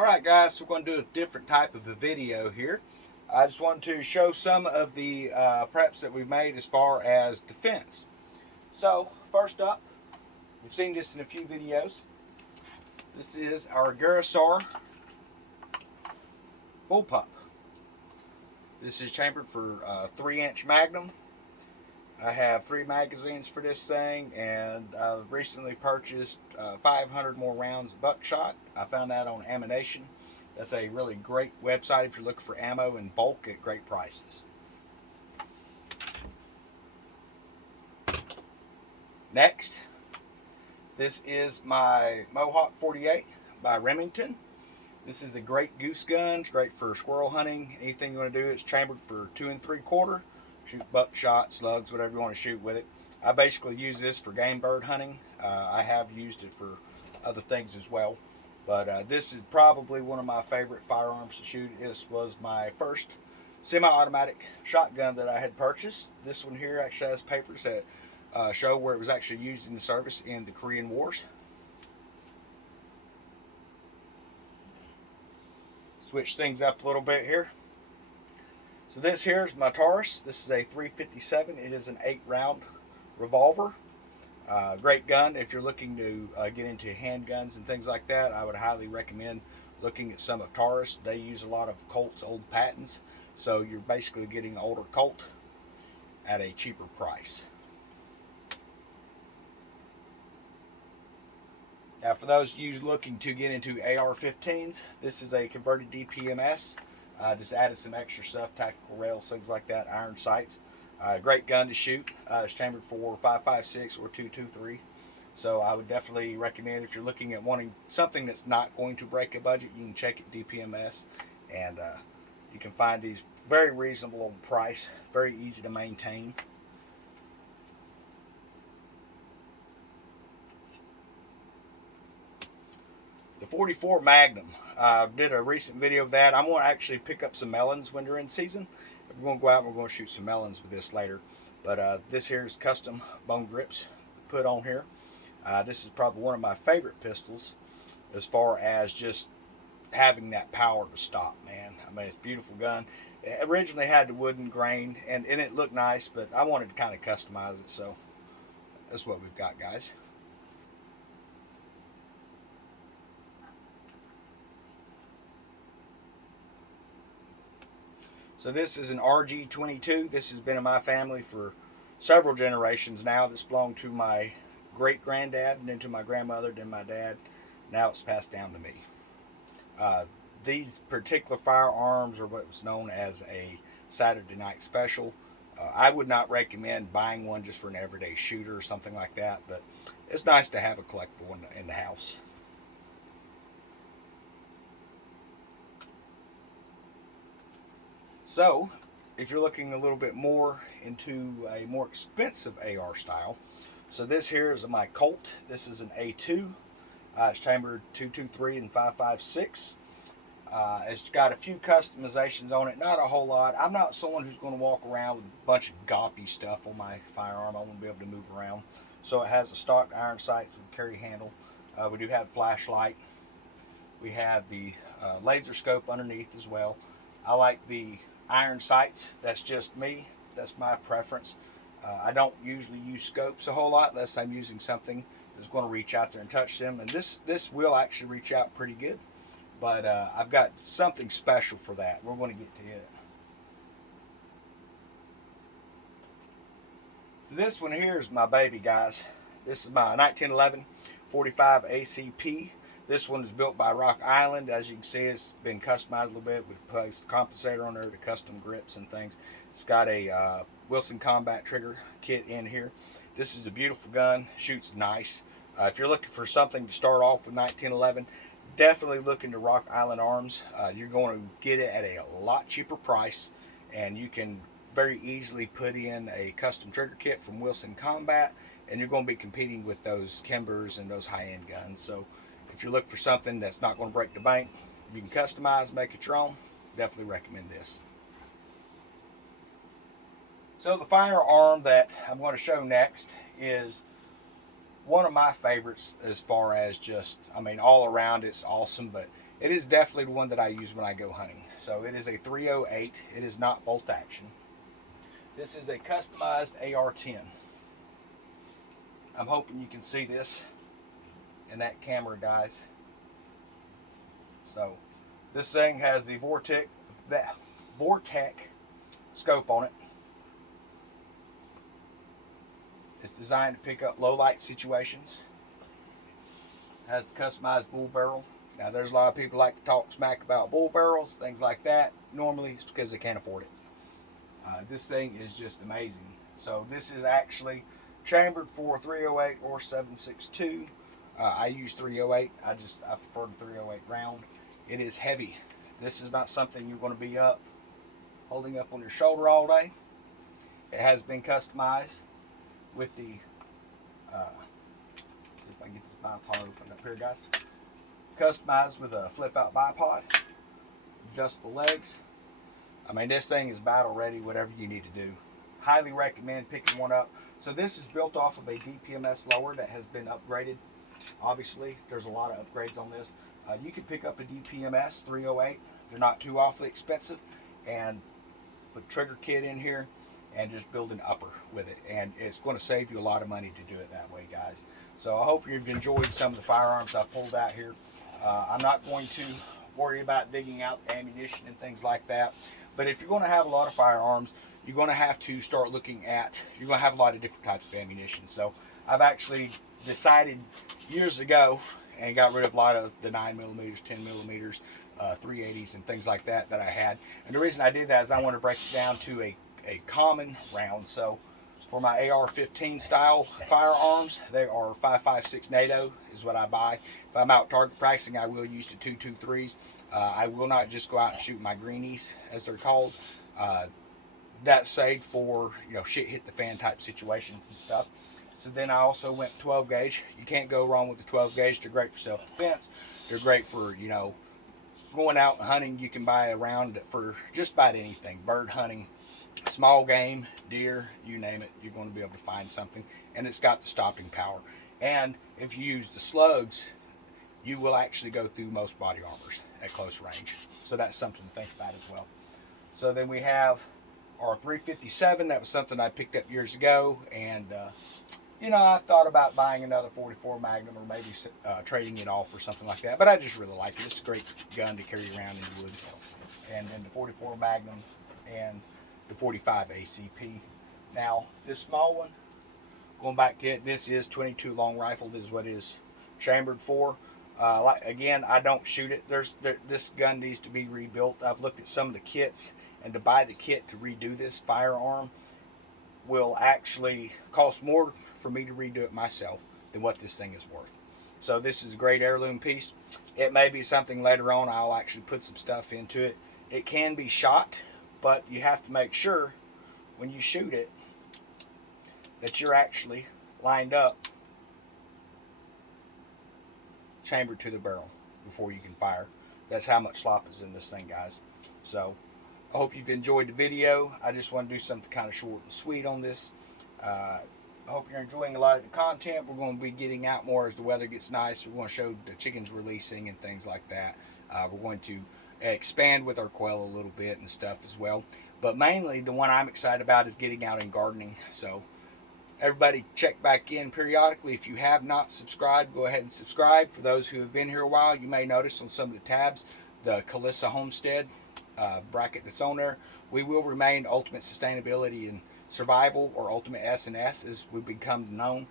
Alright guys, so we're going to do a different type of a video here. I just wanted to show some of the preps that we've made as far as defense. So, first up, you've seen this in a few videos. This is our Garasar Bullpup. This is chambered for 3-inch Magnum. I have 3 magazines for this thing, and I recently purchased 500 more rounds of buckshot. I found that on Ammunition. That's a really great website if you're looking for ammo in bulk at great prices. Next, this is my Mohawk 48 by Remington. This is a great goose gun. It's great for squirrel hunting. Anything you want to do, it's chambered for 2 3/4. Shoot buckshot, slugs, whatever you want to shoot with it. I basically use this for game bird hunting. I have used it for other things as well. But this is probably one of my favorite firearms to shoot. This was my first semi-automatic shotgun that I had purchased. This one here actually has papers that show where it was actually used in the service in the Korean Wars. Switch things up a little bit here. So this here is my Taurus. This is a 357. It is an 8-round revolver. Great gun if you're looking to get into handguns and things like that. I would highly recommend looking at some of Taurus. They use a lot of Colt's old patents, so you're basically getting an older Colt at a cheaper price. Now for those of you looking to get into AR-15s, this is a converted DPMS. Just added some extra stuff, tactical rails, things like that, iron sights. Great gun to shoot. It's chambered for 5.56 or 2.23. So I would definitely recommend, if you're looking at wanting something that's not going to break a budget, you can check at DPMS, and you can find these very reasonable price, very easy to maintain. The 44 Magnum. Did a recent video of that. I'm going to actually pick up some melons when they're in season. We're going to go out and we're going to shoot some melons with this later. But this here is custom bone grips put on here. This is probably one of my favorite pistols as far as just having that power to stop, man. I mean, it's a beautiful gun. It originally had the wooden grain, and it looked nice, but I wanted to kind of customize it, so that's what we've got, guys. So this is an RG22. This has been in my family for several generations now. This belonged to my great granddad, and then to my grandmother, then my dad. Now it's passed down to me. These particular firearms are what was known as a Saturday night special. I would not recommend buying one just for an everyday shooter or something like that, but it's nice to have a collectible in the house. So, if you're looking a little bit more into a more expensive AR style, so this here is my Colt. This is an A2. It's chambered 2.23 and 5.56. It's got a few customizations on it, not a whole lot. I'm not someone who's going to walk around with a bunch of gawpy stuff on my firearm. I want to be able to move around. So it has a stock iron sight with carry handle. We do have flashlight. We have the laser scope underneath as well. I like the iron sights. That's just me. That's my preference. I don't usually use scopes a whole lot unless I'm using something that's going to reach out there and touch them. And this will actually reach out pretty good. But I've got something special for that. We're going to get to it. So this one here is my baby, guys. This is my 1911 45 ACP. This one is built by Rock Island. As you can see, it's been customized a little bit. We placed a compensator on there to custom grips and things. It's got a Wilson Combat Trigger kit in here. This is a beautiful gun. Shoots nice. If you're looking for something to start off with 1911, definitely look into Rock Island Arms. You're going to get it at a lot cheaper price, and you can very easily put in a custom trigger kit from Wilson Combat, and you're going to be competing with those Kimbers and those high-end guns. So if you're looking for something that's not going to break the bank, you can customize, make it your own, definitely recommend this. So the firearm that I'm going to show next is one of my favorites as far as just, I mean, all around it's awesome, but it is definitely the one that I use when I go hunting. So it is a 308. It is not bolt action. This is a customized AR-10. I'm hoping you can see this in that camera, guys. So this thing has the Vortec scope on it. It's designed to pick up low light situations. It has the customized bull barrel. Now there's a lot of people like to talk smack about bull barrels, things like that. Normally it's because they can't afford it. This thing is just amazing. So this is actually chambered for 308 or 7.62. I use 308. I prefer the 308 round. It is heavy. This is not something you're going to be holding up on your shoulder all day. It has been customized with the, see if I can get this bipod open up here, guys. Customized with a flip out bipod, adjustable legs. I mean, this thing is battle ready, whatever you need to do. Highly recommend picking one up. So this is built off of a DPMS lower that has been upgraded. Obviously, there's a lot of upgrades on this. You can pick up a DPMS 308. They're not too awfully expensive, and put trigger kit in here and just build an upper with it, and it's going to save you a lot of money to do it that way, guys. So I hope you've enjoyed some of the firearms I pulled out here. I'm not going to worry about digging out ammunition and things like that, but if you're going to have a lot of firearms, you're going to have to start looking at, you're going to have a lot of different types of ammunition. So I've actually decided years ago and got rid of a lot of the 9mm, 10mm, 380s and things like that I had. And the reason I did that is I want to break it down to a common round. So for my AR-15 style firearms, they are 5.56 NATO is what I buy. If I'm out target practicing, I will use the 223s. I will not just go out and shoot my greenies, as they're called. That's saved for, you know, shit hit the fan type situations and stuff. So then I also went 12 gauge. You can't go wrong with the 12 gauge. They're great for self-defense. They're great for, you know, going out and hunting. You can buy a round for just about anything. Bird hunting, small game, deer, you name it, you're going to be able to find something. And it's got the stopping power. And if you use the slugs, you will actually go through most body armors at close range. So that's something to think about as well. So then we have our 357. That was something I picked up years ago, and you know, I thought about buying another 44 Magnum or maybe trading it off or something like that, but I just really like it. It's a great gun to carry around in the woods. And then the 44 Magnum and the 45 ACP. Now, this small one, going back to it, this is 22 long rifle. This is what it is chambered for. Again, I don't shoot it. This gun needs to be rebuilt. I've looked at some of the kits, and to buy the kit to redo this firearm will actually cost more for me to redo it myself than what this thing is worth. So this is a great heirloom piece. It may be something later on I'll actually put some stuff into it. It can be shot, but you have to make sure when you shoot it that you're actually lined up, chambered to the barrel before you can fire. That's how much slop is in this thing, guys. So I hope you've enjoyed the video. I just want to do something kind of short and sweet on this. I hope you're enjoying a lot of the content. We're going to be getting out more as the weather gets nice. We're going to show the chickens releasing and things like that. We're going to expand with our quail a little bit and stuff as well. But mainly the one I'm excited about is getting out and gardening. So everybody check back in periodically. If you have not subscribed, go ahead and subscribe. For those who have been here a while, you may notice on some of the tabs the Calissa Homestead bracket that's on there. We will remain Ultimate Sustainability and Survival, or Ultimate S&S as we become known.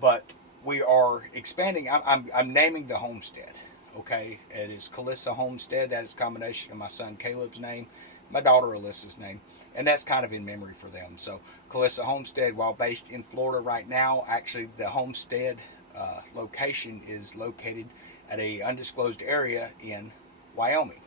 But we are expanding. I'm naming the homestead. Okay, it is Calissa Homestead. That is a combination of my son Caleb's name, my daughter Alyssa's name, and that's kind of in memory for them. So Calissa Homestead, while based in Florida right now, actually the homestead location is located at a undisclosed area in Wyoming.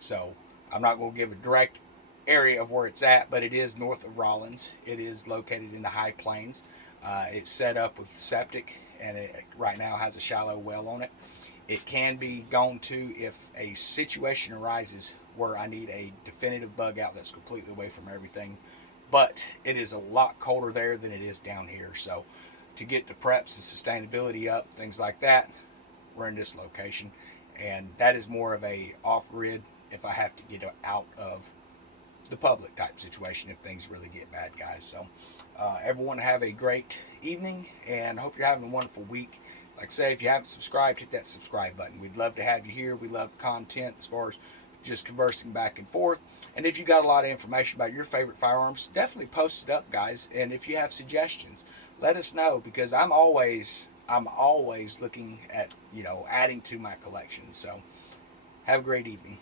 So I'm not going to give a direct area of where it's at, but it is north of Rollins. It is located in the high plains. It's set up with septic, and it right now has a shallow well on it. It can be gone to if a situation arises where I need a definitive bug out that's completely away from everything. But it is a lot colder there than it is down here. So to get the preps and sustainability up, things like that, we're in this location. and that is more of a off-grid if I have to get out of the public type situation if things really get bad, guys. So everyone have a great evening, and hope you're having a wonderful week. Like I say, if you haven't subscribed, hit that subscribe button. We'd love to have you here. We love content as far as just conversing back and forth. And if you got a lot of information about your favorite firearms, definitely post it up, guys. And if you have suggestions, let us know, because I'm always looking at, adding to my collection. So have a great evening.